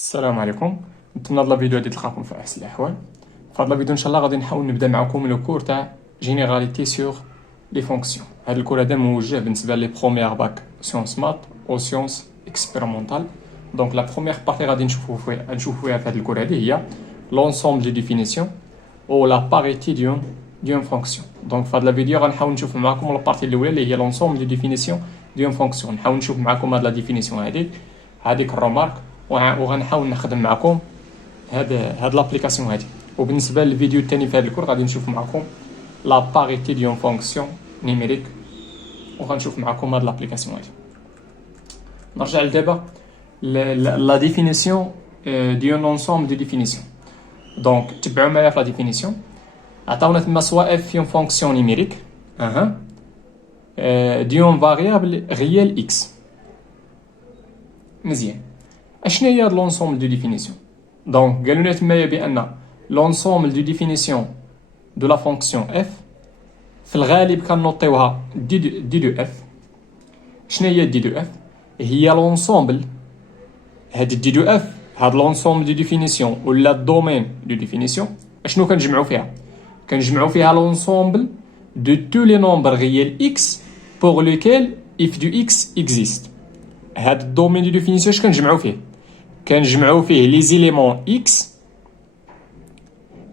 السلام عليكم. نتمنى هاد لا فيديو غادي تلقاكم في احسن الاحوال. في هاد لا فيديو ان شاء الله غادي نحاول نبدا معكم لو كور تاع جينيراليتي سور لي فونكسيون. هاد الكور هذا موجه بالنسبه لي بروميير باك سيونس مات او سيونس اكسبيريمونطال. دونك لا بروميير بارتي غادي نشوفوا فيها في هاد الكور هذه هي لونسومبل دي ديفينيسيون او لا باريتي ديون فونكسيون. دونك في هاد لا فيديو غنحاول نشوف معكم لا بارتي الاولى اللي هي لونسومبل دي ديفينيسيون ديون فونكسيون. نحاول نشوف معكم هاد لا ديفينيسيون هذيك الرومارك وغنحاول نخدم معكم هاد لابليكاسيون هادي. وبالنسبه للفيديو الثاني في هذا الكور غادي نشوف معكم لا باريتي ديون فونكسيون نيميريك وغنشوف معكم هاد لابليكاسيون هادي. نرجع لدابا لا ديفينيسيون ديون لونسومبل دي ديفينيسيون. دونك تبعوا معايا في لا ديفينيسيون. عطاونا تما سوا اف فيون فونكسيون نيميريك ديون فاريابل ريال اكس. مزيان. اشنو هي هاد لونسومبل دو ديفينيسيون؟ دونك قالوا لنا تمايا بان لونسومبل دو ديفينيسيون دو لا فونكسيون اف في الغالب كنوطيوها دي دو اف. شنو هي دي دو اف؟ هي لونسومبل هاد دي دو اف، هاد لونسومبل دو ديفينيسيون ولا الدومين دو ديفينيسيون. اشنو كنجمعوا فيها؟ كنجمعوا فيها لونسومبل دو تو لي نومبر ريال اكس بور لوكيل اف دو اكس اكزيست. هاد الدومين دو ديفينيسيون اش كنجمعوا فيه؟ كنجمعوا فيه لي زيليمون اكس،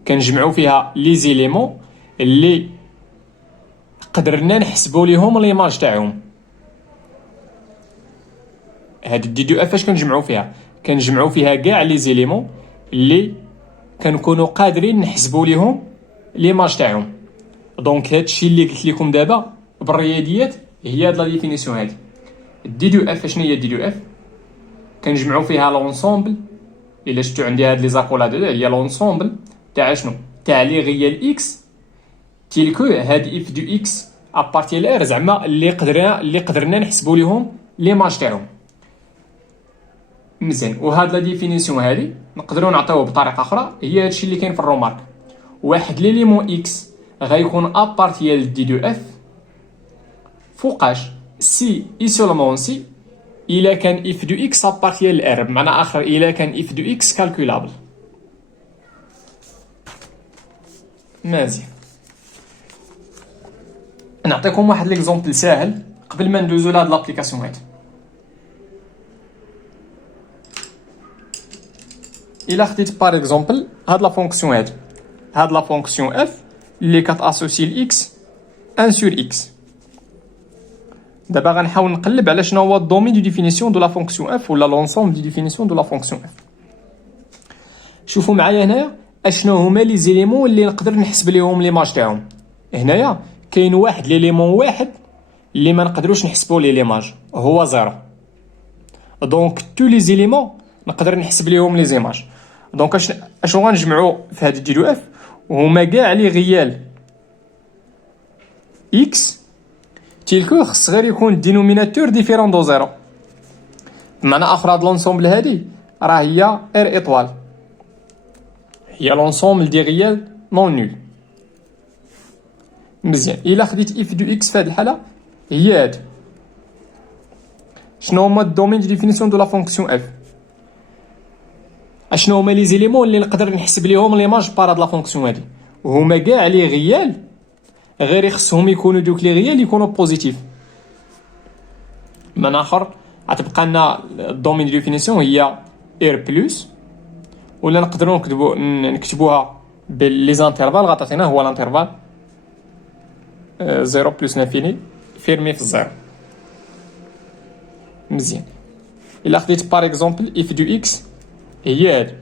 كنجمعوا فيها لي زيليمون اللي قدرنا نحسبوا ليهم ليماج تاعهم. هاد دي دو اف اش كنجمعوا فيها؟ كنجمعوا فيها كاع لي زيليمون اللي كنكونوا قادرين نحسبوا ليهم ليماج تاعهم. دونك هادشي اللي قلت لكم دابا بالرياضيات هي هاد لا ديفينيسيون هادي. دي دو اف شنو هي دي دو اف؟ كنجمعوا فيها لونسومبل. الا شفتوا عندي هاد لي زاكولاد هي لونسومبل تاع شنو؟ تاع لي ريال اكس تيلكو هاد اف دو اكس ابارتي لار، زعما اللي قدرنا نحسبوا ليهم ليماج تاعهم. مزيان. وهاد لا ديفينيسيون هادي نقدروا نعطيوه بطريقه اخرى، هي هادشي اللي كاين في الرومارك. واحد ليليمون اكس غيكون ابارتي دي دو اف فوقاش سي اي سولمون سي إلا كان اف دو اكس ابارتي لار، بمعنى اخر إلا كان اف دو اكس كالكولابل. مزيان. نعطيكم واحد ليكزومبل ساهل قبل ما ندوزو لهاد لابليكاسيون هادي. إلا خديت بار اكزومبل هاد لا فونكسيون هادي، هاد لا فونكسيون اف اللي كتاسوسي الاكس 1 سور اكس. دابا غنحاول نقلب على شنو هو الدومين دو ديفينيسيون دو لا فونكسيون اف ولا لونسومبل دو ديفينيسيون دو لا فونكسيون اف. شوفوا معايا هنايا اشنو هما لي زيليمون اللي نقدر نحسب ليهم ليماج تاعهم. هنايا كاين واحد ليليمون واحد اللي ما نقدروش نحسبوا ليه ليماج، هو زيرو. دونك تو لي زيليمون نقدر نحسب ليهم لي زيماج. دونك اشنو غنجمعوا في هاد دي دو اف؟ هما كاع لي غيال اكس تيلكو خص غير يكون الدينوميناتور ديفيرون دو زيرو. بمعنى اخر هاد لونسومبل هادي راه هي ار ايطوال، هي لونسومبل دي غيال نون نول. مزيان. الا خديت اف دو اكس في هاد الحاله هي هادي. شنو هما الدومين دو ديفينيسيون دو لا فونكسيون اف؟ اشنو هما لي زيليمون اللي نقدر نحسب ليهم ليماج بار هاد لا فونكسيون هادي؟ وهما كاع لي غيال، غير يخصهم يكونوا دوك لي غيال يكونوا بوزيتيف. من اخر غتبقى لنا الدومين دو ديفينيسيون هي ار بلس، ولا نقدروا نكتبوها باللي زانترفال غتعطينا هو الانترفال 0 بلس لانفيني فيرمي في الزيرو. مزيان. الا خديت بار اكزومبل اف دو اكس هي هادي.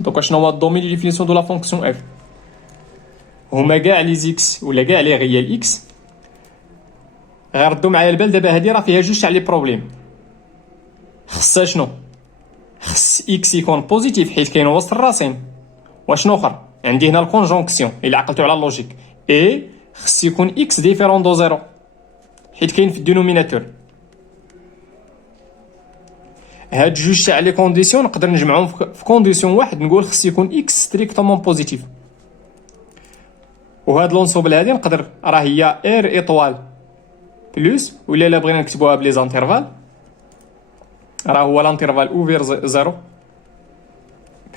دونك شنو هو الدومين دو ديفينيسيون دو لا فونكسيون اف؟ هما كاع لي زيكس ولا كاع لي غيال اكس. غير ردوا معايا البال دابا هادي راه فيها جوج تاع لي بروبليم. خصها شنو؟ خص اكس يكون بوزيتيف حيت كاين وسط الراسين. واشنو اخر؟ عندي هنا الكونجونكسيون الا عقلتوا على اللوجيك. اي خص يكون اكس ديفيرون دو زيرو حيت كاين في الدينوميناتور. هاد جوج تاع لي كونديسيون نقدر نجمعهم في كونديسيون واحد، نقول خص يكون اكس ستريكتومون بوزيتيف. وهاد لونسومبل هادي نقدر راه هي ار ايطوال بلس، ولا الا بغينا نكتبوها بلي زانترفال راه هو لانترفال اوفير 0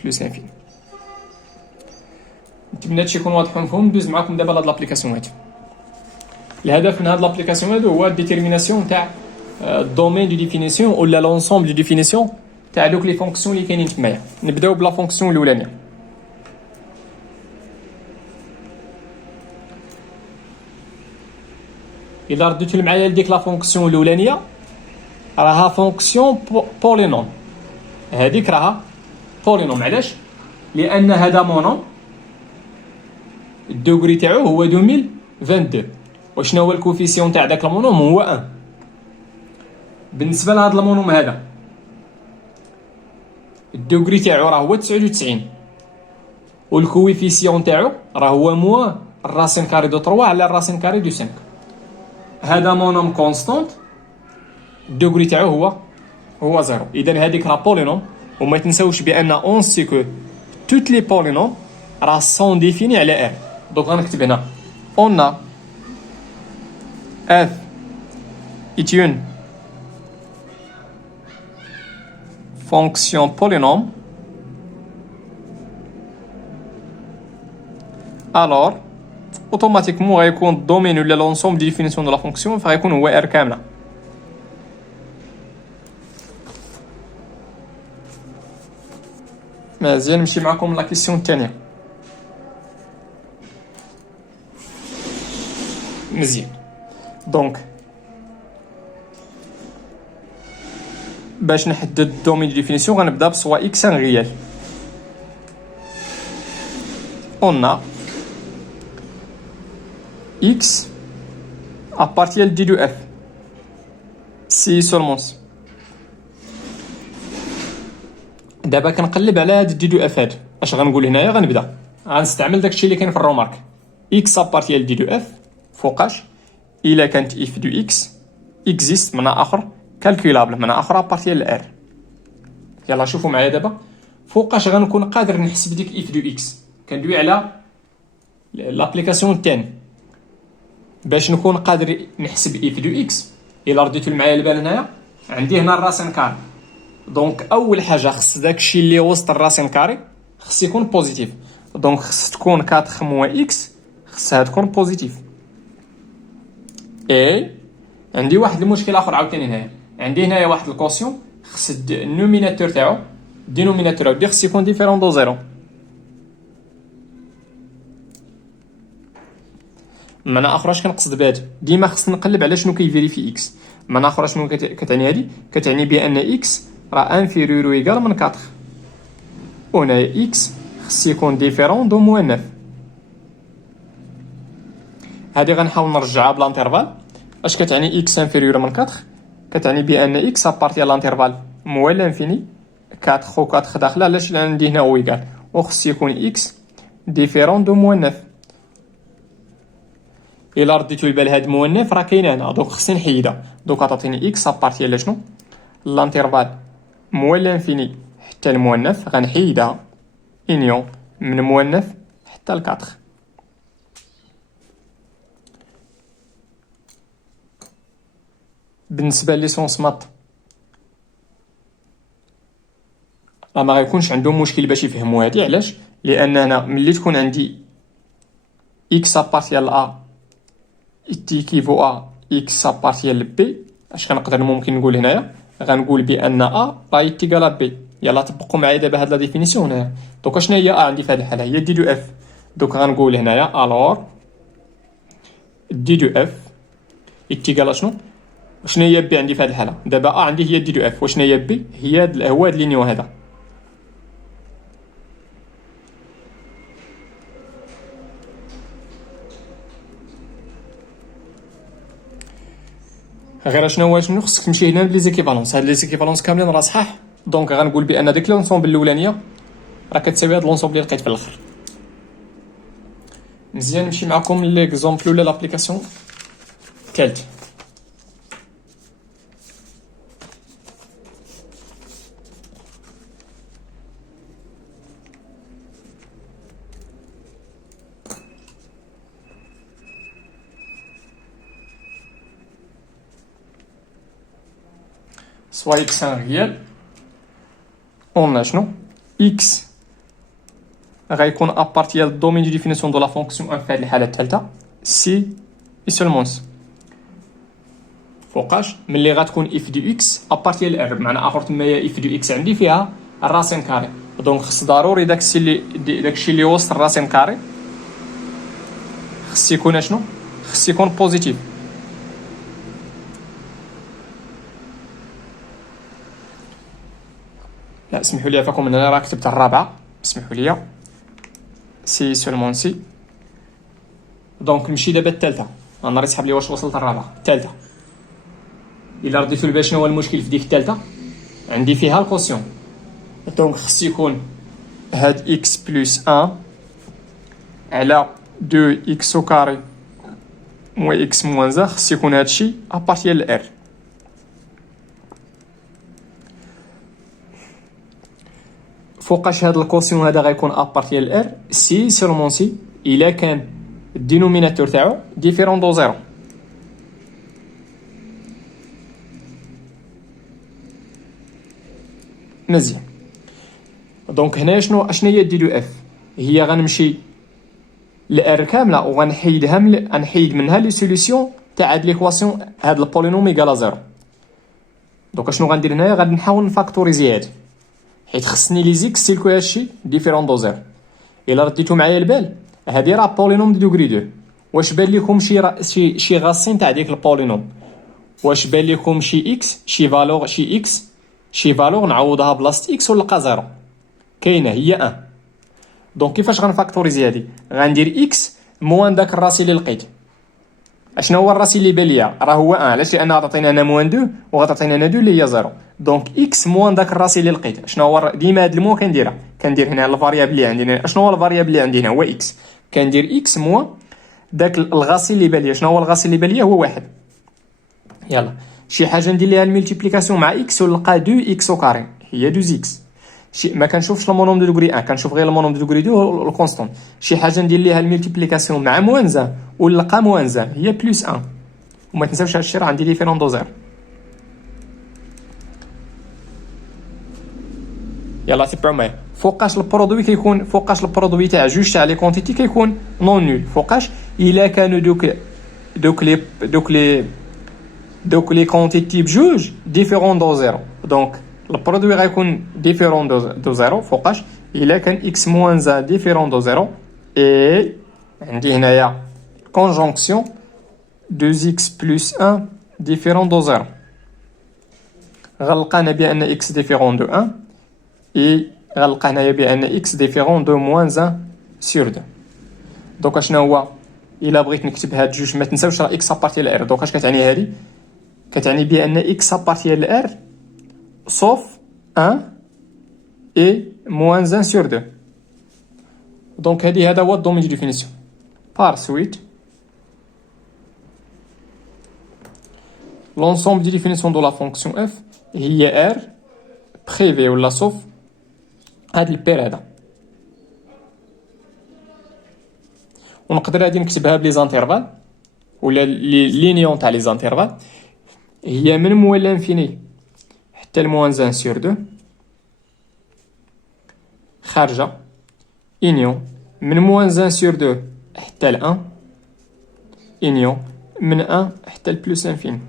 بلس انفيني. نتمنى هادشي يكون واضح ومفهوم. ندوز معكم دابا لهاد لابليكاسيون هادي. الهدف من هاد لابليكاسيون هادو هو الديتيرميناسيون تاع الدومين دو ديفينيسيون ولا لونسومبل دو ديفينيسيون تاع دوك لي فونكسيون اللي كاينين تمايا. نبداو بلا فونكسيون الاولانيه. الا رديتو معايا لديك لا فونكسيون الاولانيه راها فونكسيون بولينوم. هذيك راها بولينوم. علاش؟ لان هذا مونوم الدوغري تاعو هو 2022. وشنو هو الكوفيسيون تاع داك المونوم؟ هو 1. بالنسبه لهذا المونوم هذا الدوغري تاعو راه هو 99 والكوفيسيون تاعو راه هو موا الراسين كاري دو 3 على الراسين كاري دو 5. هذا مونوم كونستانت الدوغري تاعو هو 0. اذا هذيك راه بولينوم. وما تنساوش بان اون سي كو توت لي بولينوم راه سون ديفيني على ار. دونك غنكتب هنا اون اف est une fonction polynôme, alors automatiquement غيكون الدومين ولا لونسومبل دي ديفينيسيون دو لا فونكسيون فغيكون هو ار كامله. مزيان. نمشي معكم لا كيسيون الثانيه. مزيان. دونك باش نحدد الدومين دو ديفينيسيون غنبدا بسوا اكس ان ريال. on a x appartient d de f si seulement. دابا كنقلب على هاد دي دو اف هاد. اش غنقول هنايا؟ غنبدا غنستعمل داكشي اللي كاين في الرومارك. x appartient دي دو اف فوقاش الا كانت اف دو اكس اكزيست من اخر كالكولابل من اخر appartient لار. يلا شوفوا معايا دابا فوقاش غنكون قادر نحسب ديك اف دو اكس. كندوي على لابليكاسيون الثاني باش نكون قادر نحسب اف دو اكس. الا رديتو معايا البال هنايا عندي هنا الراسين كاري. دونك اول حاجه خص داكشي اللي وسط الراسين كاري خص يكون بوزيتيف. دونك خص تكون 4 موان اكس خصها تكون بوزيتيف. اي عندي واحد المشكل اخر عاوتاني هنايا. عندي هنايا واحد الكوسيون خص النوميناتور تاعو الدينوميناتور ديال خص يكون ديفيرون دو زيرو. معنى اخر اش كنقصد بهذا؟ ديما خص نقلب على شنو كيفيريفي اكس. معنى اخر شنو كتعني هادي؟ كتعني بان اكس راه انفيريور و ايكال من 4. هنا اكس خص يكون ديفيرون دو موان 9. هادي غنحاول نرجعها بلانترفال. اش كتعني اكس انفيريور من 4؟ كتعني بان اكس ابارتي لانترفال موان لانفيني 4 خو 4 داخله. علاش؟ لان عندي هنا او ايكال وخص يكون اكس ديفيرون دو موان 9. الا رديتو البال هاد موان 9 راه كاينه هنا. دونك خصني نحيدها. دونك غتعطيني اكس ابارتي على شنو؟ لانترفال موان لانفيني حتى الموان 9. غنحيدها انيون من موان 9 حتى ل 4. بالنسبه ليسونس مات راه ما غيكونش عندهم مشكل باش يفهموا هادي. علاش؟ لان هنا ملي تكون عندي اكس ابارتيال ا تيكيفو ا اكس ابارتيال بي اش كنقدر ممكن نقول هنايا؟ غنقول بان ا راه يتيكال بي. يلا طبقوا معايا دابا هاد لا ديفينيسيون هنايا. دونك شنو هي ا عندي في هاد الحاله؟ هي دي دو اف. دونك غنقول هنايا الور دي دو اف يتيكال شنو؟ شنو هي بي عندي في هاد الحاله؟ دابا ا عندي هي دي دو اف. وشنو هي بي؟ هو هاد لينيو هذا. غير شنو خصك تمشي هنا لي زيكيفالونس. هاد لي زيكيفالونس كاملين راه صحاح. دونك غنقول بان ديك لونسومبل الاولانيه راه كتساوي هاد لونسومبل اللي لقيت في الاخر. مزيان. نمشي معكم ليكزومبل ولا لابليكاسيون الثالث. soit x un réel, on a شنو x غيكون à partir du domaine de définition de la fonction f في هذه الحالة الثالثة si et seulement si. فوقاش ملي غتكون اف دو اكس ابارتي ال ار، بمعنى اخر تما اف دو اكس عندي فيها الراسين كاري، دونك خص ضروري داكشي اللي وسط الراسين كاري خص يكون شنو، خص يكون بوزيتيف. لا اسمحوا لي عفاكم انا راه كتبت الرابعه، اسمحوا لي سي سولمون سي. دونك نمشي دابا الثالثه، انا راه يسحب لي واش وصلت الرابعه الثالثه. الا رديتو البال شنو هو المشكل في ديك الثالثه، عندي فيها الكوسيون، دونك خص يكون هاد اكس بلس 1 على 2 اكس او كاري موان اكس موان 1، خص يكون هادشي ابارتي ل ار. فوقاش هاد الكوسيون هذا غيكون ابارتي ل ار سي سيرمون سي الا كان الدينوميناتور تاعو ديفيرون دو زيرو. مزيان، دونك هنا اشنا هي دي دو اف، هي غنمشي لار كامله وغنحيدها غنحيد منها لي سوليسيون تاع هاد ليكواسيون، هاد البولينوم ايكالا زيرو. دونك اشنو غندير هنايا، غادي نحاول نفاكتوريزي هادي حيت خصني لي زيكس سيلكو هادشي ديفيرون دو زيرو. الا رديتو معايا البال هادي راه بولينوم دو دوغري 2، واش بان لكم شي غاسين تاع ديك البولينوم، واش بان لكم شي اكس شي فالور شي اكس شي فالور نعوضها بلاصه اكس ونلقى زيرو، كاينه هي 1. دونك كيفاش غنفاكتوريزي هادي، غندير اكس موان داك الراسي اللي لقيت. اشنو هو الراسي اللي بان ليا، راه هو 1، علاش؟ لان غتعطينا انا موان 2 وغتعطينا انا 2 اللي هي زيرو. دونك اكس موان داك الراسي اللي لقيت. شنو هو ديما هاد المو كندير هنا الفاريابل اللي عندي، اشنو هو الفاريابل اللي عندي هنا، هو اكس. كندير اكس موان داك الغاسي اللي بان ليا. شنو هو الغاسي اللي بان ليا؟ هو 1. يلا شي حاجه ندير ليها الملتيبليكاسيون مع اكس ونلقى 2 اكس او كاري هي 2 اكس. شي ما كنشوفش المونوم دو دوغري 1، كنشوف غير المونوم دو دوغري 2 الكونستون. شي حاجه ندير ليها الملتيبليكاسيون مع موان 1 ونلقى موان 1 هي بلس 1. وما تنساوش هادشي راه عندي ديفيرون دو زيرو. يلا تبعوا معايا. فوقاش البرودوي كيكون، فوقاش البرودوي تاع جوج تاع لي كونتيتي كيكون نون نول، فوقاش الا كانوا دوك لي كونتيتي بجوج ديفيرون دو زيرو. دونك البرودوي غيكون ديفيرون دو زيرو فوقاش الا كان اكس موان 1 ديفيرون دو زيرو، اي عندي هنايا كونجونكسيون 2x plus 1 différent de 0. غنلقى هنا بان x différent de 1 et غنلقى هنايا بان x différent de moins 1 sur 2. دونك اشنو هو، الا بغيت نكتب هاد جوج ما تنساوش راه x ابارتي ل r. دونك اش كتعني هادي، كتعني بان x ابارتي ل r sauf 1 et moins 1 sur 2. دونك هذا هو الدومين دو ديفينيسيون. par suite l'ensemble des définitions de la fonction f هي r privé ولا sauf هاد البير هذا. ونقدر هادي نكتبها بلي زانترفال ولا لينيون تاع لي زانترفال، هي من موان لانفيني حتى لموان 1 سور 2 خارجه انيون من موان 1 سور 2 حتى ل 1 انيون من 1 حتى لبلوس انفيني.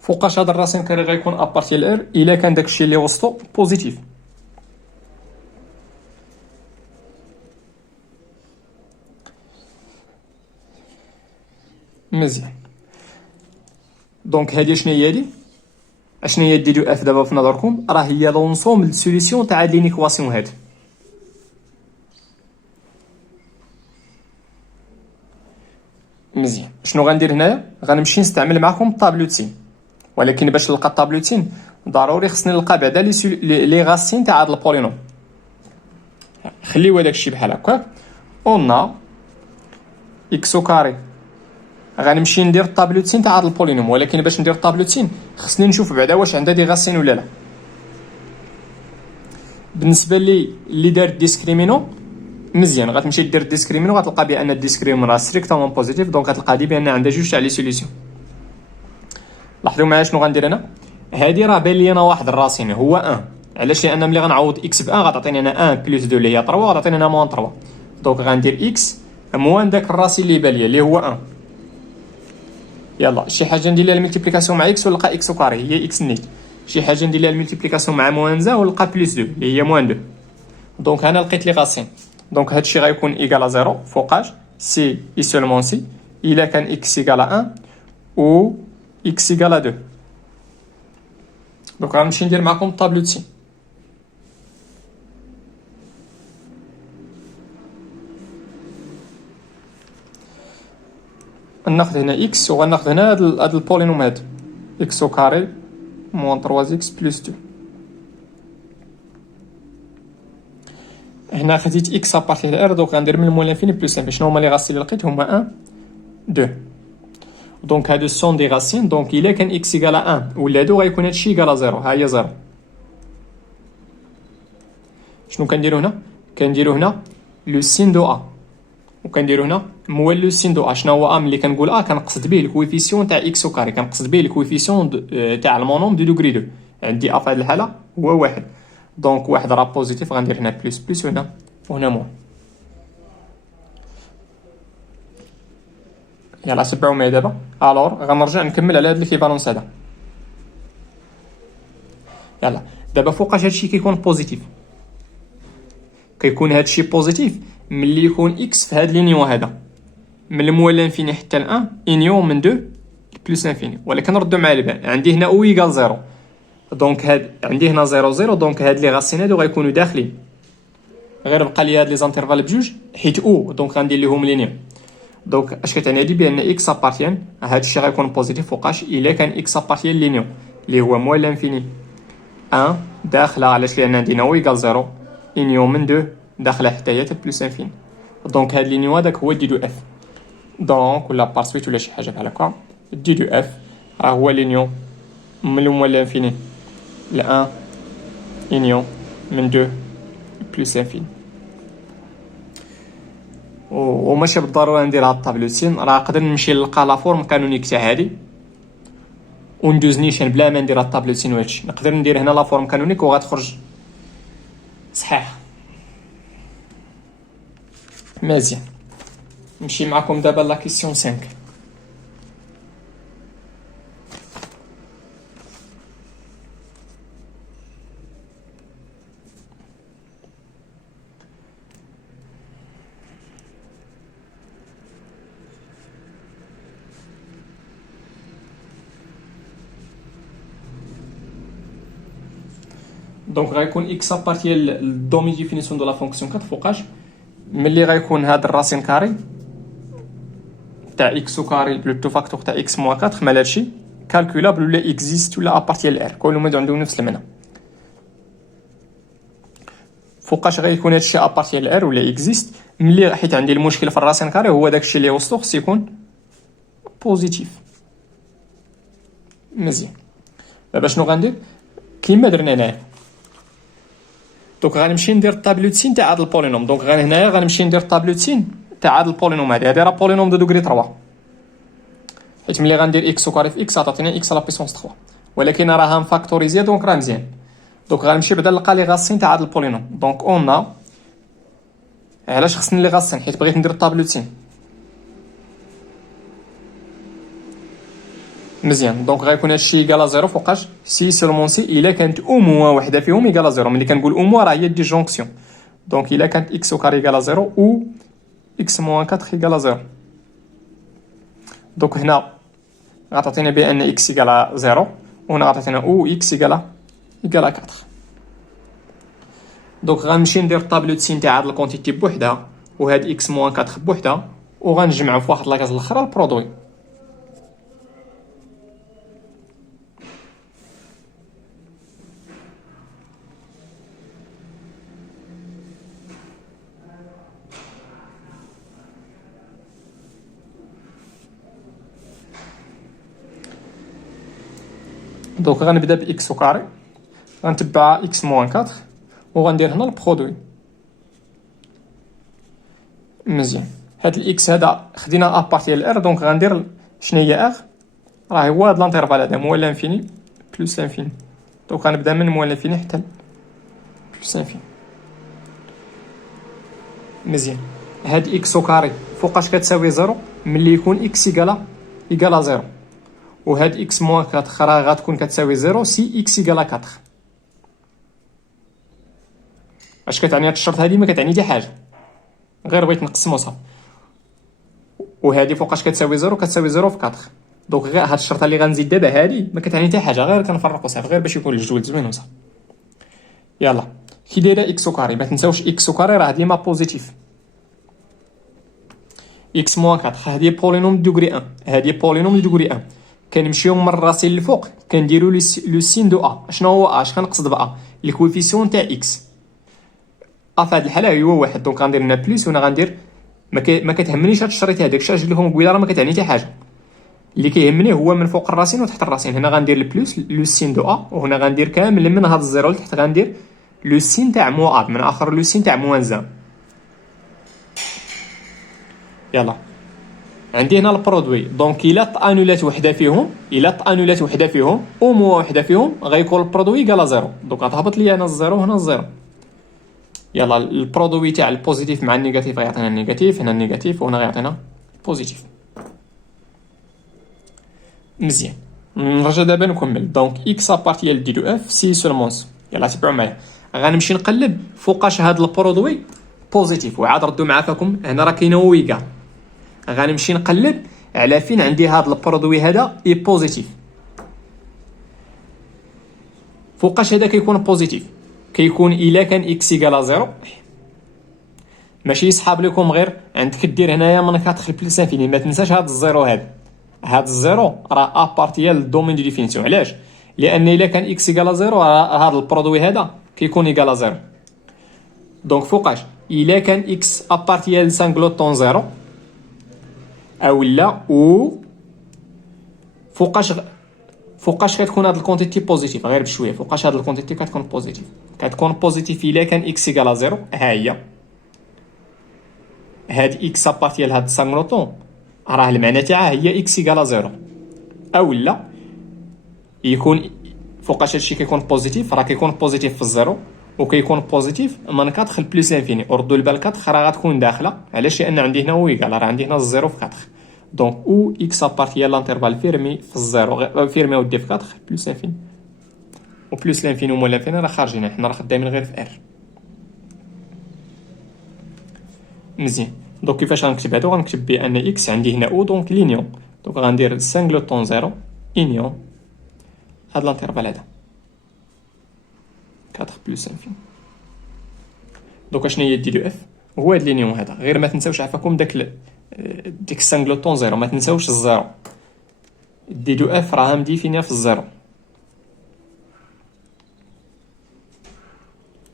فوقاش هاد الراسين كاري غيكون ابارتي لار الا كان داكشي اللي وسطو بوزيتيف. مزيان، دونك هادي شنو هي هادي، اشنو هي دي دو اف دابا في نظركم؟ راه هي لونسومبل سوليسيون تاع هاد لينيكواسيون هاد. مزيان. شنو غندير هنايا؟ غنمشي نستعمل معكم الطابلوتين، ولكن باش نلقى الطابلوتين ضروري خصني نلقى بعدا لي غاسين تاع هاد البولينوم. خليو هذاك الشيء بحال هكاك. اون اكس كاري غنمشي ندير الطابلوتين تاع هاد البولينوم، ولكن باش ندير الطابلوتين خصني نشوف بعدا واش عندها دي غاسين ولا لا. بالنسبه اللي دار ديسكريمينو مزيان، غتمشي دير ديسكريمينو غتلقى بان الديسكريمينو راه ستريكتومون بوزيتيف، دونك غتلقى دي بان عندها جوج تاع لي سوليسيون. لاحظوا معايا شنو غندير انا. هادي راه باين لي انا واحد الراسين هو 1، علاش؟ لان ملي غنعوض اكس ب 1 غتعطيني انا 1 بلس 2 اللي هي 3 غتعطيني انا موان 3، دونك غندير اكس موان داك الراسين اللي بان لي اللي هو 1. يلا شي حاجه ندير لها الملتيبليكاسيون مع اكس ونلقى اكس كاري هي اكس نيت، شي حاجه ندير لها الملتيبليكاسيون مع موان زا ونلقى بلس 2 اللي هي موان 2. دونك انا لقيت لي غاسين، دونك هادشي غيكون ايكال 0 فوقاش سي اي سولمون سي الا كان اكس ايكال 1 و اكس ايكال 2. دونك غنمشي ندير معكم الطابلو تي. ناخذ هنا اكس وغناخذ هنا هاد البولينوم هاد اكس او كاري موان 3 اكس بلس 2. هنا خديت اكس ابارتي ار، دونك غندير من المول انفيني بلس انفيني. شنو هما لي غاسين اللي لقيت؟ هما 1 2. دونك هادو سون دي غاسين، دونك الا كان اكس ايكال 1 ولا 2 غيكون هادشي ايكال 0. ها هي 0. شنو كنديرو هنا؟ كنديرو هنا لو سين دو ا، وكنديرو هنا مول لو سين دو ا. شنو هو ا؟ ملي كنقول ا كنقصد به الكويفيسيون تاع اكس او كاري، كنقصد به الكويفيسيون تاع المونوم دو دوغري 2. عندي ا في هاد الحاله هو 1، دونك واحد راه بوزيتيف غندير هنا بلس بلس وهنا موان. يلا سبعوا معايا دابا. الور غنرجع نكمل على هاد ليكيفالونس هذا. يلا دابا فوقاش هادشي كيكون بوزيتيف؟ كيكون هادشي بوزيتيف ملي يكون اكس في هاد لينيون هذا من المول انفيني حتى ل 1 انيون من 2 بلس انفيني. ولكن ردوا معايا البال، عندي هنا او ايكال 0، دونك هاد عندي هنا 0 0، دونك هاد لي غاسين هادو غيكونوا داخلين. غير بقى لي هاد لي زانترفال بجوج حيت او، دونك غندير ليهم لينيون. دونك اش كتعني هادي؟ بان اكس ابارتيان هادشي غيكون بوزيتيف فوقاش الا كان اكس ابارتيان لينيون اللي هو موال انفيني 1 داخله. علاش؟ لان عندنا او ايكال 0 انيون من 2 داخله حتى هي بلس انفيني. دونك هاد لينيون هذاك هو دي دو اف، دونك ولا بارسويت ولا شي حاجه بحال هكا. دي دو اف راه هو لينيون من الموال انفيني ل 1 انيون من 2 بلس انفيني. وماشي بالضروره ندير هاد الطابلوتين، راه نقدر نمشي نلقى لا فورم كانونيك تاع هادي وندوز نيشان بلا ما ندير هاد الطابلوتين. وهادشي نقدر ندير هنا لا فورم كانونيك وغتخرج صحيح. مزيان، نمشي معكم دابا لا كيسيون 5. دونك غيكون اكس ابارتي الدومي ديفينيسيون دو لا فونكسيون 4 فوقاش ملي غيكون هاد الراسين كاري تاع اكس كاري بلوتو فاكتور تاع اكس موان 4 مال هادشي كالكولابل ولا اكزيست ولا ابارتي لار، كلهم عندهم نفس المعنى. فوقاش غيكون هادشي ابارتي لار ولا اكزيست ملي حيت عندي المشكل في الراسين كاري هو داكشي اللي وسطو خص يكون بوزيتيف. مزيان، دابا شنو غندير كيما درنا هنايا؟ دونك غنمشي ندير الطابلوتين تاع هاد البولينوم. دونك غير هنايا غنمشي ندير الطابلوتين تاع هاد البولينوم هادي راه بولينوم دو دوغري 3، حيت ملي غندير اكس وكاري في اكس غتعطيني اكس لا بيسونس 3، ولكن راها مفاكتوريزيا دونك راه مزيان. دونك غنمشي بعدا نلقى لي غاسين تاع هاد البولينوم. دونك اون علاش خصني لي غاسين؟ حيت بغيت ندير الطابلوتين. مزيان، دونك غيكون هادشي ايكال 0 فوقاش سي سولمون سي الا كانت او موان وحده فيهم ايكال 0. ملي كنقول او موان راه هي ديجونكسيون، دونك الا كانت اكس او كاري ايكال 0 او اكس موان 4 ايكال 0. دونك هنا غتعطينا بان اكس ايكال 0 وهنا غتعطينا او اكس ايكال 4. دونك غنمشي ندير الطابلوتين تاع هاد الكونتيتي بوحدها وهاد اكس موان 4 بوحدها وغنجمعو في واحد لاكاز الاخرى البرودوي. دونك غنبدا باكس وكاري، غنتبع اكس موان 4 وغندير هنا البرودوي. مزيان، هاد الاكس هذا خدينا ابارتي ال دونك غندير شنو هي ار، راه هو هاد لانترفال هذا موال لانفيني بلس لانفيني. دونك غنبدا من موال لانفيني حتى بلس لانفيني. مزيان، هاد اكس وكاري فوقاش كتساوي زيرو ملي يكون اكس ايكالا زيرو، وهاد اكس موان 4 راه غتكون كتساوي زيرو سي اكس ايكالا 4. اش كتعني هاد الشرط؟ هادي ما كتعني حتى حاجه، غير بغيت نقسمو صافي. وهادي فوقاش كتساوي زيرو كتساوي زيرو في 4. دونك غير هاد الشرطه اللي غنزيد دابا هادي ما كتعني حتى حاجه، غير كنفرقو صافي، غير باش يكون الجدول زوين وصافي. يلا كي دايره اكس وكاري، ما تنساوش اكس وكاري راه ديما بوزيتيف. اكس موان 4 هادي بولينوم دوغري 1، هادي بولينوم دوغري 1. كنمشيو من راسين الفوق كنديرو لو سين دو ا. شنو هو ا؟ اش كنقصد با؟ الكوفيسيون تاع اكس. ا في هاد الحاله هو واحد، دونك غندير هنا بليس وهنا غندير ما كتهمنيش هاد الشريط هذاك، الشاج اللي هما قبيله راه ما كتعني حتى حاجه. اللي كيهمني هو من فوق الراسين وتحت الراسين. هنا غندير البلوس لو سين دو ا، وهنا غندير كامل من هاد الزيرو لتحت غندير لو سين تاع مو ا، من اخر لو سين تاع موان زان. يلا عندي هنا البرودوي، دونك الا طانولات وحده فيهم او مو وحده فيهم غيكون البرودوي ايكالا زيرو. دونك غتهبط لي انا الزيرو هنا الزيرو. يلا البرودوي تاع البوزيتيف مع النيجاتيف غيعطينا النيجاتيف، هنا النيجاتيف وهنا غيعطينا بوزيتيف. مزيان، نرجع دابا نكمل. دونك اكس ابارتي دي دو اف سي سولمون سو. يلا تبعوا معايا، غنمشي نقلب فوقاش هاد البرودوي بوزيتيف، وعاد ردوا معايا فيكم هنا راه كاينه ويكال. غنمشي نقلب على فين عندي هاد البرودوي هذا اي بوزيتيف. فوقاش هذا كيكون بوزيتيف؟ كيكون الا كان اكس ايكالا زيرو، ماشي يسحاب لكم غير عندك دير هنايا من كتدخل بلس انفيني. ما تنساش هاد الزيرو هذا، هاد الزيرو راه ابارتيال الدومين دو ديفينيسيون. علاش؟ لان الا كان اكس ايكالا زيرو هاد البرودوي هذا كيكون ايكالا زيرو. دونك فوقاش الا كان اكس ابارتيال سانغلوطون زيرو او لا، و فوقاش كتكون هاد الكونتيتي بوزيتيف. غير بشويه، فوقاش هاد الكونتيتي كتكون بوزيتيف. كتكون بوزيتيف الا كان اكس ايكالا زيرو. ها هي هاد اكس ابارتيال هاد سانغلوطون راه المعنى تاعها هي اكس ايكالا زيرو، او لا يكون فوقاش هادشي كيكون بوزيتيف. راه كيكون بوزيتيف في الزيرو وكيكون بوزيتيف من 4 بلس انفيني. وردوا البال 4 راه غتكون داخله. علاش؟ لان عندي هنا ويكال، راه عندي هنا الزيرو في 4. دونك او اكس ابارتي لانترفال فيرمي في الزيرو فيرمي ودي في 4 بلس انفيني، و بلس لانفيني وموال لانفيني راه خارجين، حنا راه خدامين غير في ار. مزيان، دونك كيفاش غنكتب هادو؟ غنكتب بان اكس عندي هنا او، دونك لينيون. دونك غندير سانغلوطون زيرو انيون هاد لانترفال هذا 4 بلس انفيني. دونك شنو هي دي دو اف؟ هو هاد لينيون هذا. غير ما تنساوش عفاكم ديك السانغلوطون زيرو، ما تنساوش الزيرو. دي دو اف راها مديفينيا في الزيرو.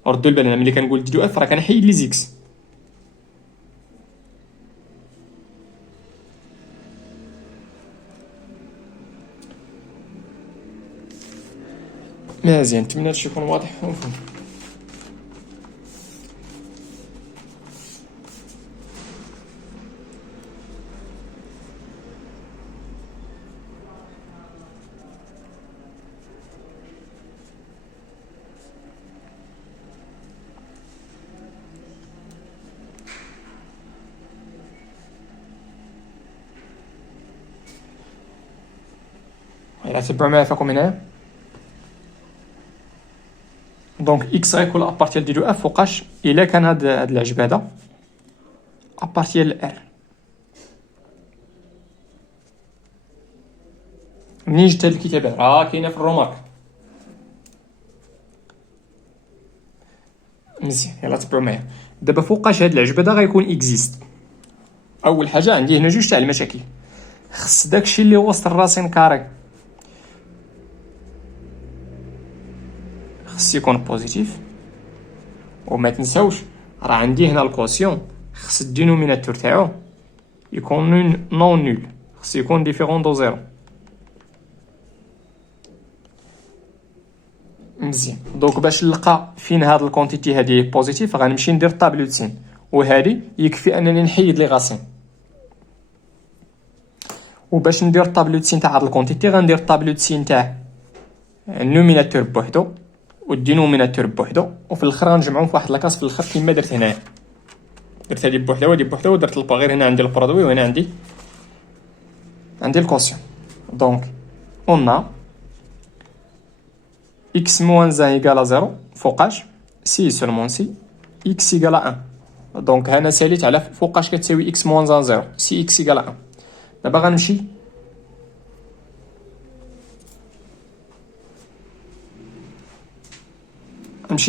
ردوا البال، انا ملي كنقول دي دو اف راه كنحيد لي زيكس. مزيان، نتمنى هادشي يكون واضح ومفهوم. يلا تبعوا معايا فيكم هنايا. دونك اكس غيكون ابارتيال دي دو اف فوقاش الا كان هاد العجب هذا ابارتيال ار. منين جبت هاد الكتابه؟ راه كاينه في الرومارك. مزيان، يلا تبعوا معايا. دابا فوقاش هاد العجب هذا غيكون اكزيست. اول حاجه عندي هنا جوج تاع المشاكل. خص داكشي اللي وسط الراسين كاري خص يكون بوزيتيف، وما تنساوش راه عندي هنا الكوسيون خص الدينوميناتور تاعو يكون نون نول، خص يكون ديفيرون دو زيرو. مزيان. دونك باش نلقى فين هاد الكونتيتي هادي بوزيتيف غنمشي ندير طابلو سين، وهادي يكفي انني نحيد لي غاسين. وباش ندير طابلو سين تاع هاد الكونتيتي غندير طابلو سين تاع النوميناتور بوحدو والدينوميناتور بوحدو، وفي الاخر غنجمعهم في واحد لاكاس في الاخر كيما درت هنايا. درت هادي بوحدها وهادي بوحدها ودرت غير هنا عندي البرودوي وهنا عندي الكوسيون. دونك اون x moins 1 égale à 0 فوقاش سي سولمون سي x égale à 1. دونك هنا ساليت على فوقاش كتساوي x moins 1 0 سي x égale à 1. دابا غنمشي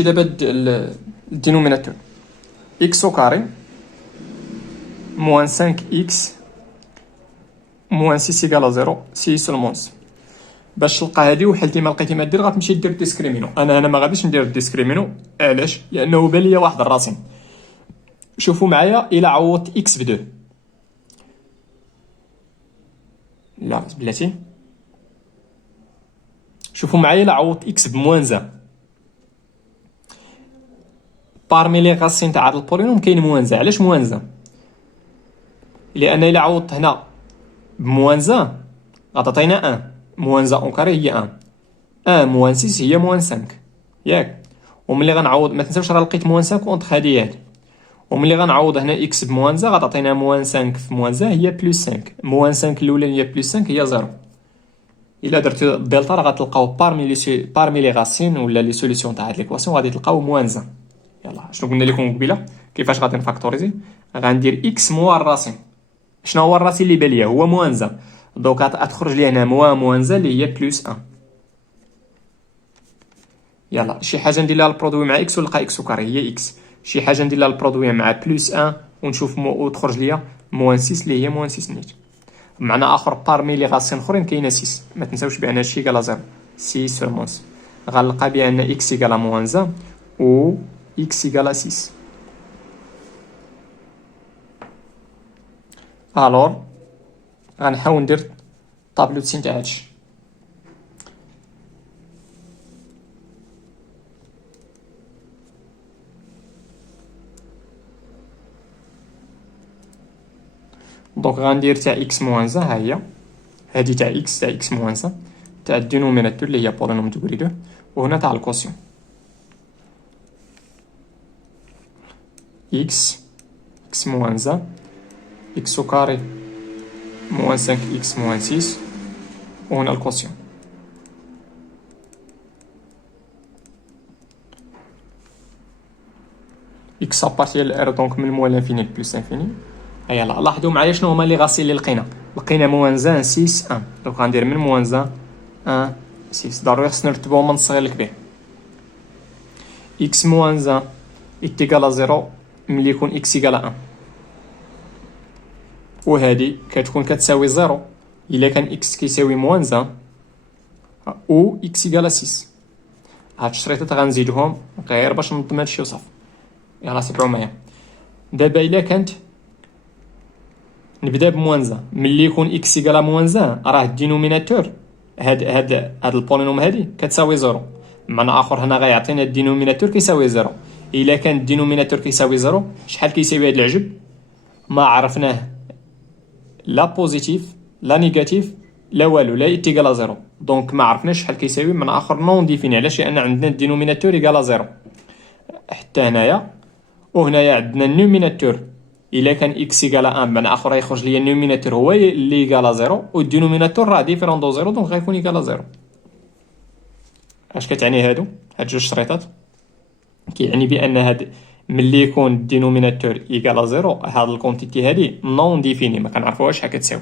دابا الدينوميناتور x au carré moins 5x moins 6 égale à 0 سي سولمون سي. باش تلقى هادي وحلتي ما لقيتي ما دير غتمشي دير ديسكريمينو. انا هنا ما غاديش ندير ديسكريمينو. علاش؟ لانه بان ليا واحد الراسين. شوفوا معايا الا عوضت اكس ب2 لا بلاتي، شوفوا معايا الا عوضت اكس بموان 1 بارمي لي غاسين تاع هاد البولينوم كاين موان 1. علاش موان 1؟ لان الا عوضت هنا بموان 1 غتعطينا 1 موان 1 اون كاري هي 1 1 موان 6 هي موان 5 ياك. وملي غنعوض ما تنساوش راه لقيت موان 5 اونطخ هادي، وملي غنعوض هنا اكس بموان 1 غتعطينا موان 5 في موان 1 هي بلس 5. موان 5 الاولى هي بلس 5 هي 0. الا درت الدلتا راه غتلقاو بارمي لي غاسين ولا لي سوليسيون تاع هاد ليكواسيون غادي تلقاو موان 1. يلا شنو قلنا لكم قبيله كيفاش غادي نفاكتوريزي؟ غندير اكس موان الراسين. شنو هو الراسين اللي بان ليا؟ هو موان 1. دونك غتخرج لي هنا موان 1 اللي هي بلس 1. يلا شي حاجه ندير لها البرودوي مع اكس ونلقى اكس كاري هي اكس. شي حاجه ندير لها البرودوي مع بلس 1 ونشوف وتخرج ليا موان 6 اللي هي موان 6 نيت. معنى اخر بارمي لي غاسين اخرين كاينه 6. ما تنساوش بان هادشي ايكال 0 6 سولمون. غنلقى بان اكس ايكال موان 1 و اكس ايكال 6. الور غنحاول ندير طابلو سين تاع هادشي. دونك غندير تاع اكس موان 1 ها هي هادي تاع اكس موان 1 تاع الدينوميناتور اللي هي بولينوم دوغري 2، وهنا تاع الكوسيون اكس موان 1 اكس او كاري موان 5 اكس موان 6، وهنا الكوسيون اكس ابارتي ل ار دونك من موان لانفيني بلس انفيني. يلا لاحظوا معايا شنو هما لي غاسين اللي لقينا موان 1 6 1. دونك غندير من موان 1 6. ضروري خصنا نرتبوهم من الصغير للكبير. اكس موان 1 ايكال 0 ملي يكون اكس ايكال 1، وهادي كتكون كتساوي 0 الا كان اكس كيساوي موان 1 و اكس ايكال 6. هاد الشريطات غنزيدهم غير باش ننظم هادشي وصافي. يلا سمعوا معايا دابا الا كانت نبدا بموان 1 ملي يكون اكس ايكال موان 1 راه الدينوميناتور هاد البولينوم هادي كتساوي 0. معنى اخر هنا غيعطينا الدينوميناتور كيساوي 0. الا كان الدينوميناتور كيساوي 0 شحال كيساوي هاد العجب؟ ما عرفناه لا بوزيتيف لا نيجاتيف لا والو لا ايكال 0. دونك ما عرفناش شحال كيساوي. من اخر نون ديفيني. علاش؟ لان عندنا الدينوميناتور ايكال 0 حتى هنايا، وهنايا عندنا النوميناتور الا كان اكس ايكال 1 بمعنى اخر يخرج لي النوميناتور هو اللي ايكال 0 والدينوميناتور راه ديفيرون دو 0 دونك غيكون ايكال 0. اش كتعني هادو هاد جوج شريطات؟ كيعني بان هاد ملي يكون الدينوميناتور ايكال 0 هاد الكونتيتي هادي نون ديفيني ما كنعرفوهاش شحال كتساوي.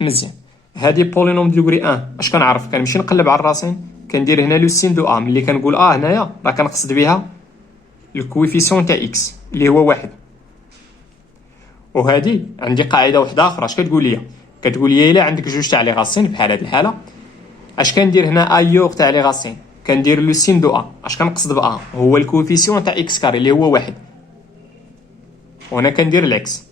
مزيان. هادي بولينوم دوغري 1 اش كنعرف؟ كنمشي نقلب على الراسين كندير هنا لو سين دو ا. ملي كنقول هنايا راه كنقصد بها الكويفيسيون تاع اكس اللي هو 1. وهذه عندي قاعده واحده اخرى. اش كتقول لي؟ كتقول لي الا عندك جوج تاع لي غاسين بحال هذه الحاله، اش كندير هنا ايور تاع لي غاسين؟ كندير لو سين دو ا. اش كنقصد ب ا؟ هو الكوفيسيون تاع اكس كاري اللي هو واحد، وهنا كندير العكس.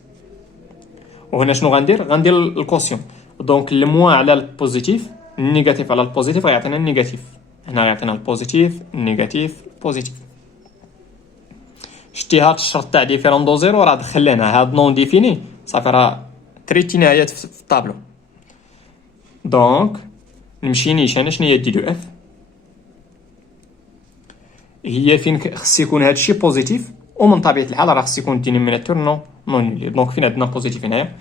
وهنا شنو غندير؟ غندير الكوسيون. دونك الموان على البوزيتيف، النيجاتيف على البوزيتيف غيعطينا النيجاتيف. هنا يعطينا البوزيتيف النيجاتيف بوزيتيف. شتي هاد الشرط تاع ديفيرون دو زيرو راه دخل لنا هاد نون ديفيني صافي، راه تريتي نهايات في الطابلو. دونك نمشي نيشان شنو هي دي دو اف؟ هي فين خص يكون هادشي بوزيتيف، ومن طبيعه الحال راه خص يكون الدينوميناتور نون نولي. دونك فين عندنا بوزيتيف هنايا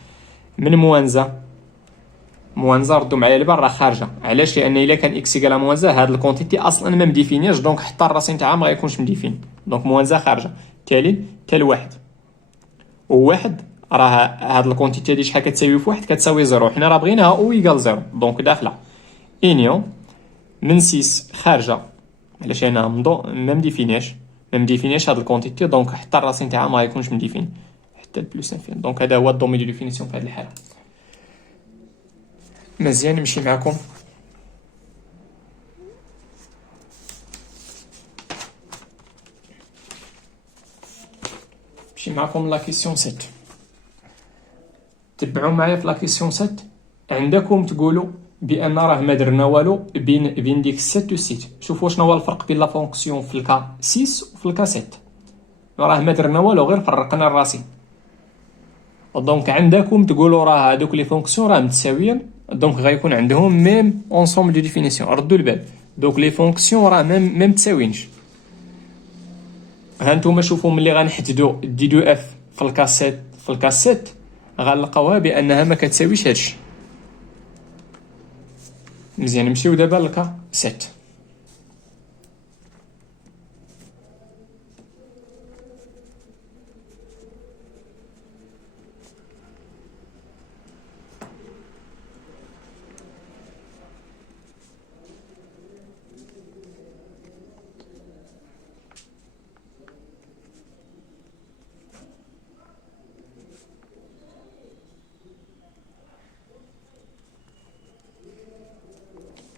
من موانزه. موانزه ردوا معايا البال راه خارجه. علاش؟ لان الا كان اكس ايكال موانزه هاد الكونتيتي اصلا ما مديفينياش، دونك حتى الراسين تاعها ما غيكونش مديفين. دونك موانزه خارجه. تالي حتى الواحد، وواحد راه هاد الكونتيتي هادي شحال كتساوي في واحد؟ كتساوي زيرو. حنا راه بغيناها او ايكال زيرو، دونك داخله. انيون من 6 خارجه. علاش؟ انا ما مديفينياش هاد الكونتيتي، دونك حتى الراسين تاعها ما غيكونش مديفين حتى البلوس انفين. دونك هذا هو الدومين دو ديفينيسيون في هاد الحاله. مزيان نمشي معكم لا كيسيون 7. تبعوا معايا في لا كيسيون 7. عندكم تقولوا بان راه ما درنا والو بين ديك 7 و 6. شوفوا شنو هو الفرق بين لا فونكسيون في الكا 6 وفي الكا 7. راه ما درنا والو، غير فرقنا الراسين. دونك عندكم تقولوا راه هادوك لي فونكسيون راه متساويين، دونك غيكون عندهم ميم اونسومبل دو ديفينيسيون. ردوا البال، دوك لي فونكسيون راه ما متساويينش. ها نتوما شوفوا ملي غنحددوا دي دو اف في الكاسيت غنلقاوها بانها ما كتساويش هادشي. مزيان نمشيو دابا للكا 7.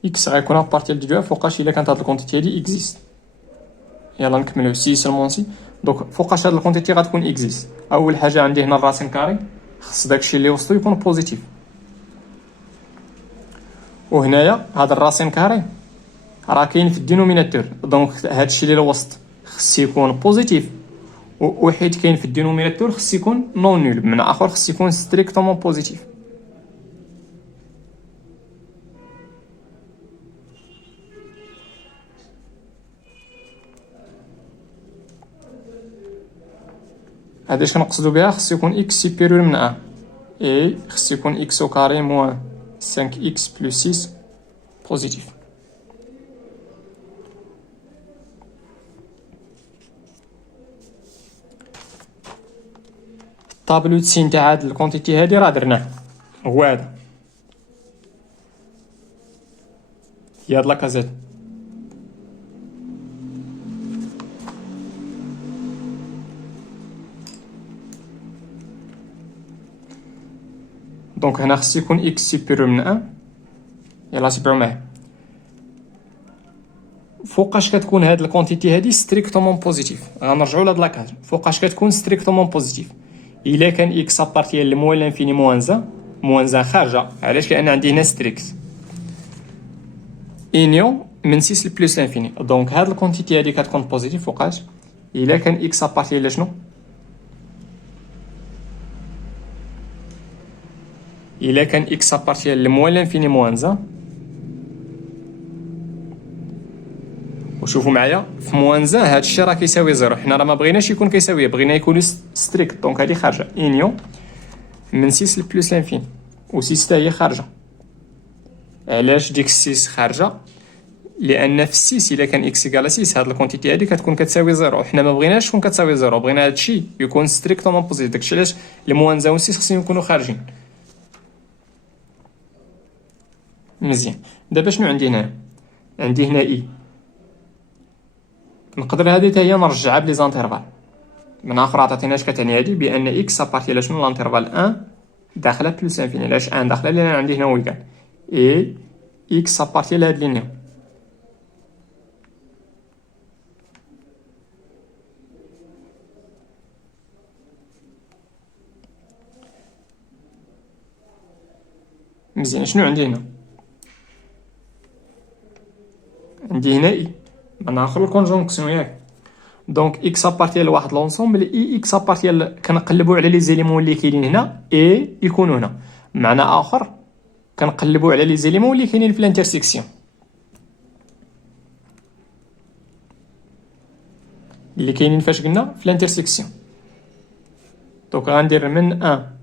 اكس غيكون ابارتير دي دو اف فوقاش الا كانت هاد الكونتيتي هادي اكزيست. يلا نكملو سي سلمون سي. دونك فوقاش هاد الكونتيتي غتكون اكزيست؟ اول حاجه عندي هنا الراسين كاري، خص داكشي اللي وسطو يكون بوزيتيف. وهنايا هاد الراسين كاري راه كاين في الدينوميناتور، دونك هادشي اللي الوسط خص يكون بوزيتيف، وحيت كاين في الدينوميناتور خص يكون نون نول، بمعنى اخر خص يكون ستريكتومون بوزيتيف. هذا اش كنقصدو بها؟ خص يكون اكس سوبيريور من ا، اي خص يكون اكس او كاري موان 5 اكس بلس 6 بوزيتيف. طابلو تسين تاع هاد الكونتيتي هادي راه درناه، هو هذا هي هاد لاكازيت. دونك هنا خص يكون اكس سوبيريور من ا. يلا تبعوا معايا. فوقاش كتكون هاد الكونتيتي هادي ستريكتومون بوزيتيف؟ غنرجعوا لهاد لاكادر. فوقاش كتكون ستريكتومون بوزيتيف؟ الا كان اكس ابارتيان لموان لانفيني موان زان خارجه. علاش؟ لان عندي هنا ستريكت انيون من 6 لبلس لانفيني. دونك هاد الكونتيتي هادي كتكون بوزيتيف فوقاش الا كان اكس ابارتيان لشنو؟ الا كان اكس ابارتيان لموان لانفيني موان زان. وشوفوا معايا في موان زان هاد الشيء راه كيساوي زيرو. حنا راه ما بغيناش يكون كيساوي، بغينا يكون ستريكت. دونك هادي خارجه انيون من 6 لبلس لانفين، و 6 حتى هي خارجه. علاش ديك 6 خارجه؟ لان في 6 الا كان اكس ايكال 6 هاد الكونتيتي هادي كتكون كتساوي زيرو. حنا ما بغيناش تكون كتساوي زيرو، بغينا هادشي يكون ستريكتومون بوزيتيف. داكشي علاش الموان زان و 6 خصهم يكونوا خارجين. مزيان. دابا شنو عندي هنا؟ عندي هنا اي. نقدر هادي حتى هي نرجعها بلي زانترفال. من اخر عطاتيناش كتعني هادي بان اكس ابارتي على شنو لانترفال 1 داخله بلس انفيني. علاش 1 داخله؟ لان انا عندي هنا ويكال اي اكس ابارتي لهاد لينيو. مزيان، شنو عندي هنا؟ عندي هنا اي من اخر الكونجونكسيون ياك. دونك اكس ابارتي لواحد لونسومبل اي اكس ابارتي كنقلبوا على لي زيليمون اللي كاينين هنا اي يكونوا هنا. معنى اخر كنقلبوا على لي زيليمون اللي كاينين في الانترسيكسيون اللي كاينين فاش قلنا في الانترسيكسيون. دونك غندير من 1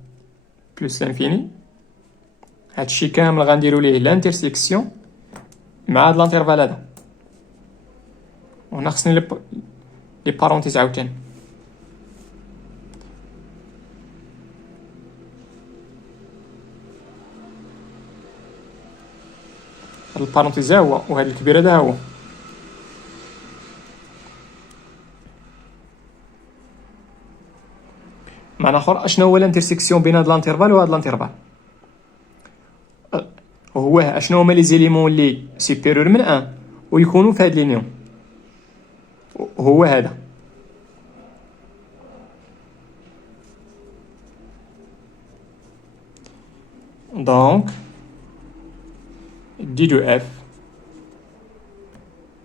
بلس لانفيني، هادشي كامل غنديرو ليه لانترسيكسيون مع هاد لانترفال هذا. وهنا خصني لي بارونتيز عاوتاني. هاد البارونتيز ها هو وهاد الكبير هذا هو. معنى اخر اشنو هو الانترسيكسيون بين هاد لانترفال وهاد لانترفال؟ هو اشنو هما لي زيليمون اللي سوبيريور من 1 ويكونوا في هاد لينيون؟ هو هذا. دونك دي دو اف،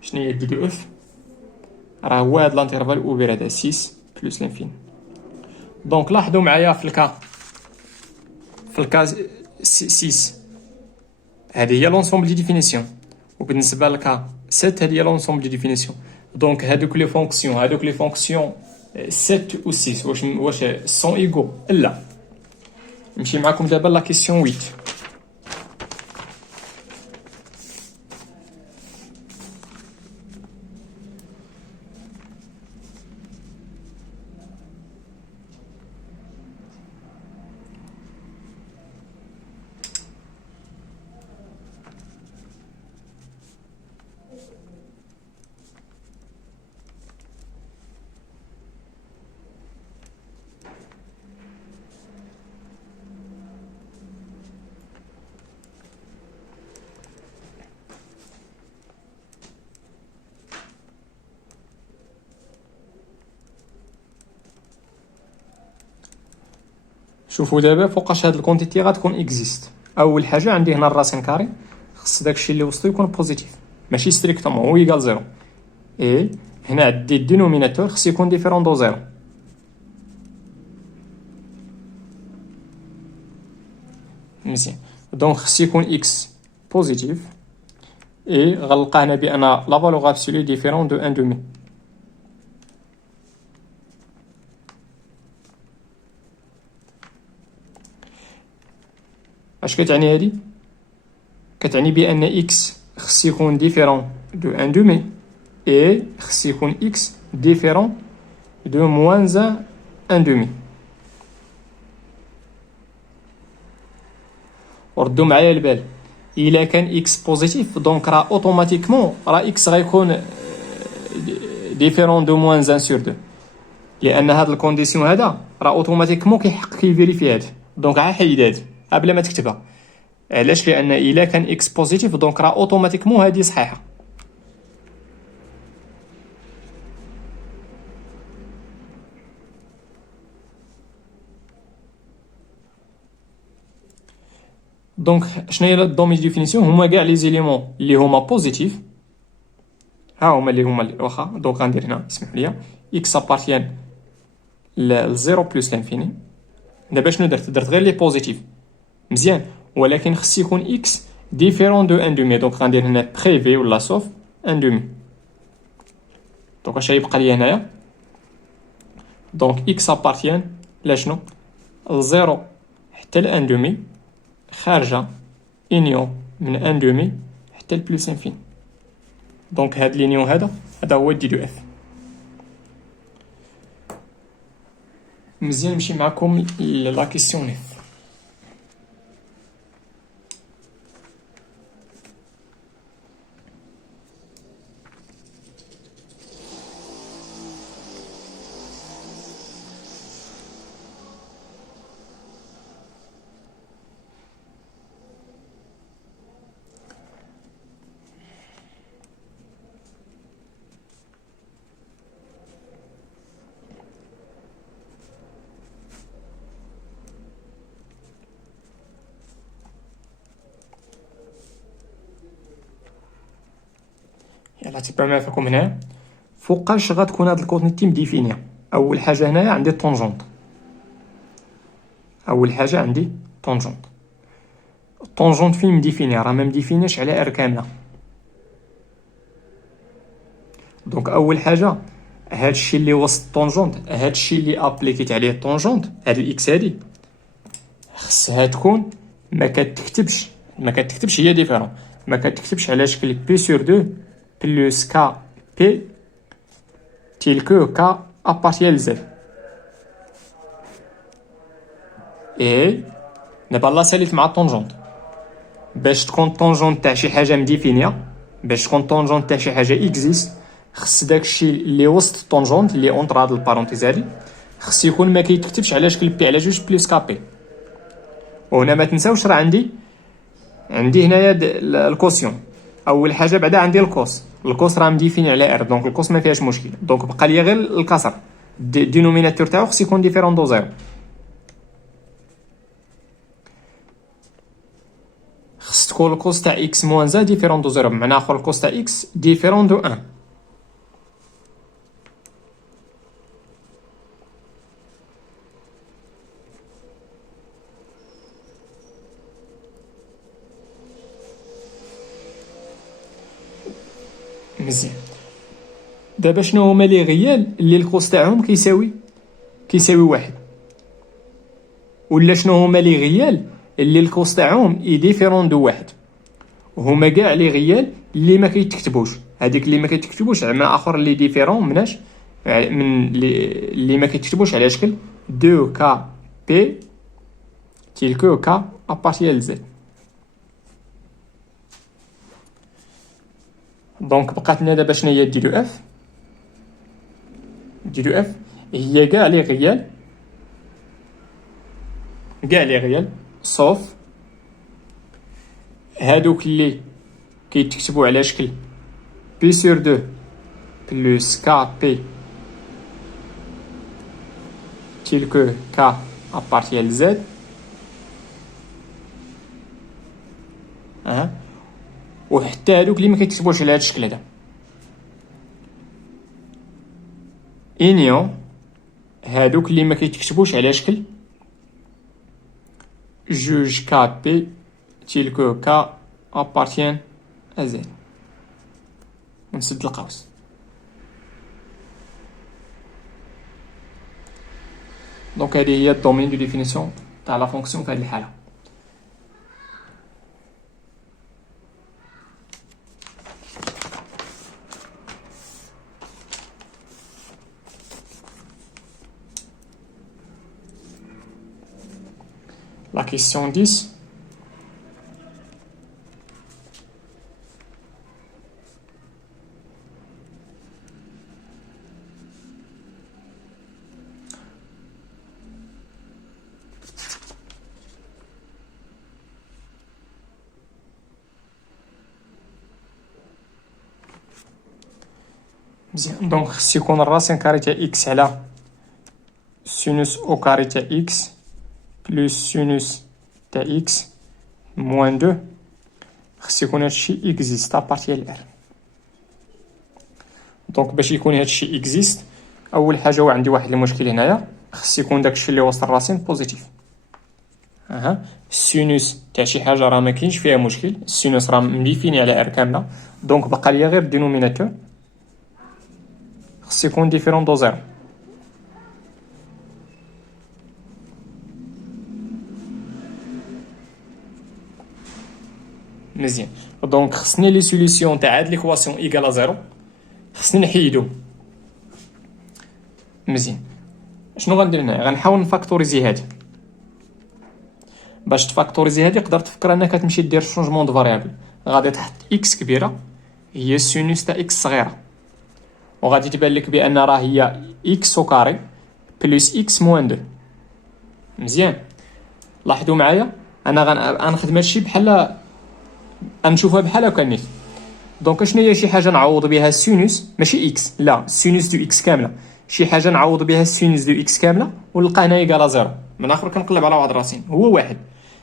شنو هي دي دو اف؟ راه هو هاد لانترفال اوفير هذا 6 بلس لانفيني. دونك لاحظوا معايا في الكا 6 هذه هي لونسومبل دي ديفينيسيون، وبالنسبه للكا 7 هذه هي لونسومبل دي ديفينيسيون. دونك هادوك لي فونكسيون 7 و 6 واش سون ايغو؟ لا. نمشي معكم دابا لا كيسيون 8. شوفوا دابا فوقاش هاد الكونتيتي غتكون اكزيست. اول حاجه عندي هنا الراسين كاري، خص داكشي اللي وسطو يكون بوزيتيف ماشي ستريكتومون هو يقال زيرو. اي هنا عندي الدينوميناتور خص يكون ديفيرون دو زيرو. مزيان، دونك خص يكون اكس بوزيتيف اي غنلقى هنا بان لا فالور ابسولو ديفيرون دو 1 دومي. اش كتعني هادي؟ كتعني بان اكس خص يكون ديفيرون دو 1 دومي اي خص يكون اكس ديفيرون دو موان 1 دومي. وردوا معايا البال، الا كان اكس بوزيتيف دونك راه اوتوماتيكمون راه اكس غيكون ديفيرون دو موان 1 سور 2، لان هاد الكونديسيون هذا راه اوتوماتيكمون كيفيريفي هاد. دونك عا حيد هاد بلا ما تكتبها. علاش؟ لان الا كان اكس بوزيتيف دونك راه اوتوماتيكمون هادي صحيحه. دونك شنو هي الدومي ديفينيسيون؟ هما كاع لي زيليمون اللي هما بوزيتيف، ها هما اللي هما واخا. دونك غندير هنا اسمحوا لي اكس ابارتيان ل 0 بلس لانفيني. دابا شنو درت غير لي بوزيتيف مزيان، ولكن خص يكون اكس ديفيرون دو 1 دومي. دونك غندير هنا بريفي ولا سوف 1 دومي. دونك اش غيبقى لي هنايا؟ دونك اكس ابارتيان لا شنو؟ 0 حتى ل 1 دومي خارجه انيون من 1 دومي حتى ل بلس انفيني. دونك هاد لينيون هذا هو دي دو اف. مزيان، نمشي معكم لا كيسيون 9. يلا تيبان فيكم هنا فوقاش غتكون هاد الكونتينيتي مديفينيا. اول حاجه هنايا عندي طونجونت، اول حاجه عندي طونجونت. الطونجونت فين مديفينيا؟ راه ما مديفينيش على ار كامله. دونك اول حاجه هادشي اللي وسط الطونجونت، هادشي اللي ابليكيت عليه الطونجونت، هاد الاكس هادي خصها تكون ما كتكتبش هي ديفيرون، ما كتكتبش على شكل بي سور 2 بلس كا بي تيلكو كا ابارتيال زد. اي دابا لا ساليت مع الطونجونت باش تكون طونجونت تاع شي حاجه مديفينيا، باش تكون طونجونت تاع شي حاجه اكزيست، خص داكشي اللي وسط الطونجونت اللي اونطر هاد البارونتيز هادي خص يكون ما كيتكتبش على شكل بي على جوج بلس كا بي. وهنا ما تنساوش راه عندي هنايا الكوسيون. اول حاجه بعدا عندي الكوس راه مديفيني على ار، دونك الكوس ما فيهاش مشكل. دونك بقى لي غير الكسر، الدينوميناتور تاعو خص يكون ديفيرون دو زيرو. خص تكون الكوس تاع اكس موان زا ديفيرون دو زيرو، بمعنى اخر الكوس تاع اكس ديفيرون دو 1. مزيان. دابا شنو هما لي غيال اللي الكوس تاعهم كيساوي واحد، ولا شنو هما لي غيال اللي الكوس تاعهم اي ديفيرون دو واحد؟ هما كاع لي غيال اللي ما كيتكتبوش. هذيك اللي ما كيتكتبوش معنى اخر اللي ديفيرون مناش من اللي ما كيتكتبوش على شكل 2 كا بي تيلكو كا ابارتيال زد. دونك بقات لنا دابا شنو هي ديرو اف؟ ديرو اف هي كاع لي غيال صوف هادوك اللي كيتكتبوا على شكل بي سور 2 بلس كا بي تيلكو كا ابارتيال زد. وحتى هادوك اللي ما كيتكتبوش على هاد الشكل هذا انيون هادوك اللي ما كيتكتبوش على شكل جوج كا بي تيلكو كا ابارتيان ازد. نسد القوس. دونك هذه هي الدومين دو ديفينيسيون تاع لا فونكسيون في هذه الحاله. La question 10. مزيان. دونك خص يكون الراسين كاري تاع اكس على سينوس او كاري تاع اكس بلس سينوس تاع اكس موان 2 خص يكون هادشي اكزيست ابارتيال ار. دونك باش يكون هادشي اكزيست اول حاجه عندي واحد المشكل هنايا، خص يكون داكشي اللي وسط الراسين بوزيتيف. السينوس تاع شي حاجه راه ما كاينش فيها مشكل، السينوس راه مديفيني على ار كامله. دونك بقى ليا غير الدينوميناتور خص يكون ديفيرون دو زيرو. مزيان. دونك خصني لي سوليسيون تاع هاد ليكواسيون ايكال زيرو خصني نحيدو. مزيان. شنو غندير هنا؟ غنحاول نفاكتوريزي هادي. باش تفاكتوريزي هادي قدرت تفكر انك تمشي دير شونجمون دو فاريابل. غادي تحط اكس كبيره هي السينوس تاع اكس صغيره، وغادي تبان لك بان راه هي اكس او كاري بلس اكس موان 2. مزيان. لاحظوا معايا انا غنخدم هادشي بحال غنشوفها بحال هكا نيت. دونك شنو هي شي حاجه نعوض بها السينوس ماشي اكس، لا السينوس دو اكس كامله، شي حاجه نعوض بها السينوس دو اكس كامله ونلقى هنا ايكال زيرو. من اخر كنقلب على واحد راسين هو واحد.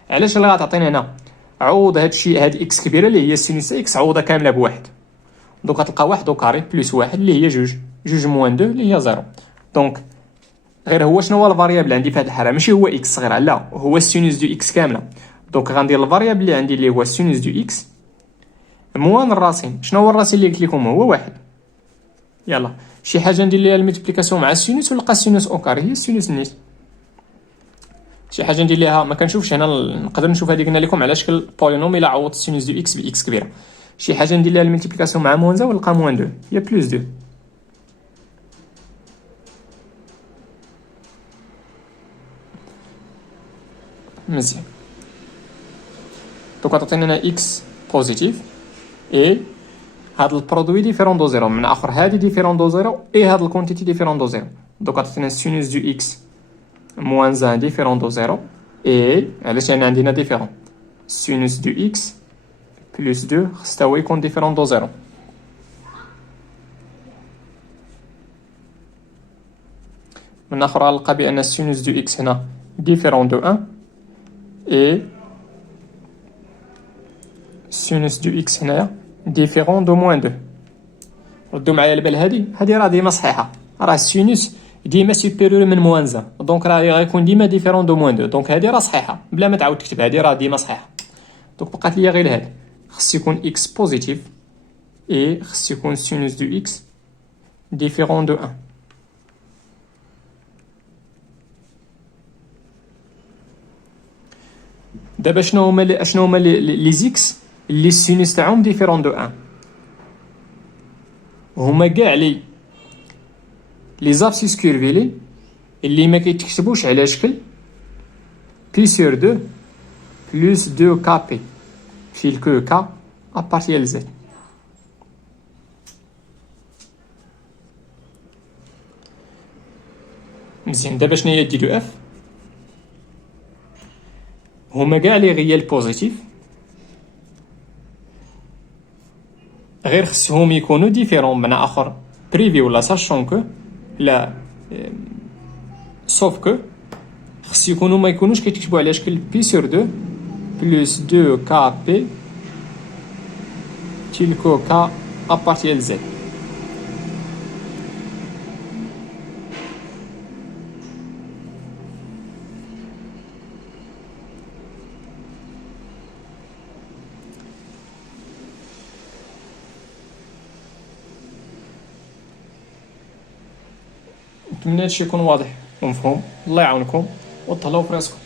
علاش اللي غتعطيني هنا؟ عوض هادشي هاد اكس كبيره اللي هي السينوس اكس عوضها كامله بواحد، دونك غتلقى واحد وكاري بلس واحد اللي هي جوج موان دو اللي هي زيرو. دونك غير هو شنو هو الفاريابل عندي في هذه الحاله؟ ماشي هو اكس صغيره، لا هو السينوس دو اكس كامله. دونك غندير الفاريابل اللي عندي اللي هو السينوس دو اكس موان الراسين. شنو هو الراسين اللي قلت لكم؟ هو واحد. يلا شي حاجه ندير ليها الملتيبليكاسيون مع السينوس ونلقى السينوس او كاري هي السينوس نيت. شي حاجه ندير ليها ما كنشوفش هنا، نقدر نشوف هذه قلنا لكم على شكل بولينوم الا عوضت السينوس دو اكس باكس كبيره. شي حاجه ندير ليها الملتيبليكاسيون مع موان زا ونلقى موان دو هي بلس دو. مزيان. دونك تعطينا هنا اكس بوزيتيف اي هاد البرودوي ديفيرون دو زيرو، من اخر هادي ديفيرون دو زيرو اي هاد الكونتيتي ديفيرون دو زيرو. دونك عطينا سينوس دو اكس موان زان ديفيرون دو زيرو اي علاش يعني عندنا ديفيرون سينوس دو اكس بلس دو خص تا هو يكون ديفيرون دو زيرو. من اخر غنلقى بان سينوس دو اكس هنا ديفيرون دو 1 اي سينوس دو اكس هنايا ديفيرون دو موان دو. ردوا معايا البال، هادي راه ديما صحيحه، راه السينوس ديما سوبيريور من موان زان، دونك راه غيكون ديما ديفيرون دو موان دو. دونك هادي راه صحيحه بلا ما تعاود تكتب، هادي راه ديما صحيحه. دونك بقات ليا غير هادي، خص يكون اكس بوزيتيف اي خص يكون سينوس دو اكس ديفيرون دو 1. دابا شنو هما لي زيكس اللي السينوس تاعهم ديفيرون دو 1؟ هما كاع لي زابسيس كيرفيلي اللي ما كيتكتبوش على شكل بي سور 2 بلس 2 كا بي في الكو كا ابارتيال زد. مزيان. دابا شنو هي دي دو اف؟ هما كاع لي غيال بوزيتيف غير خصهم يكونوا ديفيرون من اخر بريفي ولا ساشون كو لا سوف كو خص يكونوا ما يكونوش كيتكتبوا على شكل بي سور 2 بلس 2 كا بي تيلكو كا ابارتيال زد. نتمنى هادشي يكون واضح ومفهوم. الله يعاونكم وتهلاو في راسكم.